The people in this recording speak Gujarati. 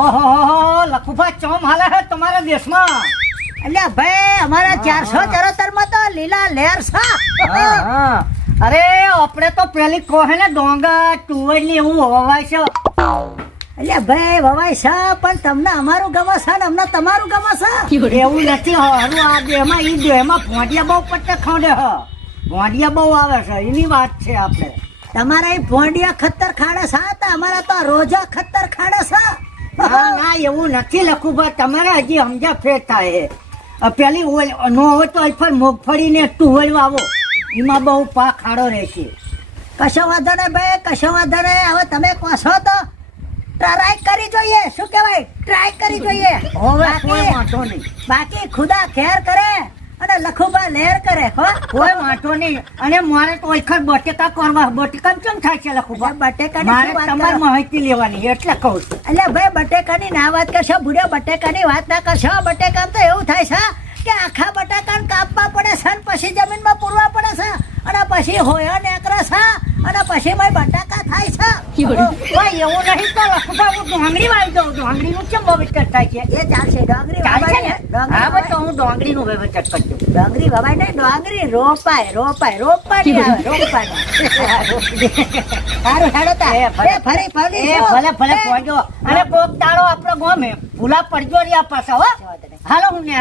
ઓહો લખુભા ચોમ હાલે હે તમારા દેશમાં? એટલે ભાઈ અમારા 474 માં તો લીલા લહેર છે. અરે આપણે તો પેલી કોહે ને ડોંગર ટુવર ની એવું હોવાય છે. એટલે ભાઈ વવાય છે પણ તમને અમારું ગમે છે ને અમને તમારું ગમે છે. એવું નથી હારું આ દેહમાં ઈ દેહમાં ભોંડિયા બહુ પટ્ટે ખોડે હ. ભોંડિયા બહુ આવે છે એની વાત છે આપણે. તમારા એ ભોંડિયા ખતર ખાડે છે તો અમારા તો રોજા ખતર ખાડે છે. ના એવું નથી લખુભા તમારે હજી સમજા ફેર થાય. પેલી નો હોય તો અલ્ફર મગફળી ને ટુવર વાવો એમાં બહુ પાક ખાડો રહેશે. કશો વાંધો નહીં ભાઈ, કશો વાંધો નહીં. હવે તમે કહો છો તો ટ્રાય કરી જોઈએ. શું કહેવાય? ટ્રાય કરી જોઈએ. હવે કોઈ વાંધો નહીં. બાકી ખુદા ખેર કરે અને લખુભા લહેર કરે. કોઈ વાંધો નહીં. અને મારે તો ઓળખર બટેકા કરવા. બટેકા કેમ થાય છે લખુભા? બટેકાની મારે તમારી માહિતી લેવાની એટલે કહું છું. એટલે ભાઈ બટેકાની ના વાત કરશો ભૂડ્યો, બટેકાની વાત ના કરશો. બટેકા તો એવું થાય છે કે આખા બટાકાને કાપવા પડે છે અને પછી જમીનમાં પૂરવા પડે છે અને પછી હોયો નીકળે છે અને પછી ભાઈ બટાકા થાય છે. કોઈ એવું નહીં તો લખુભા હું ડોંગળી વાવી દઉં. ડોંગળીનું કેમ બગીચા થાય છે? એ ચાલશે. ડોંગળી ચાલશે વવાય ને? ને? હા ભાઈ તો હું ડોંગળીનું વેવચટ કરી દઉં. ડોંગળી વવાય ને? ડોંગળી રોપાની આવે રોપાની. સારું હેડો તા. ફરી ભલે પહોંચો. અને કોક દાડો આપણો ગમે ભૂલા પડજો રહ્યા પાછા. હો હાલો હું ને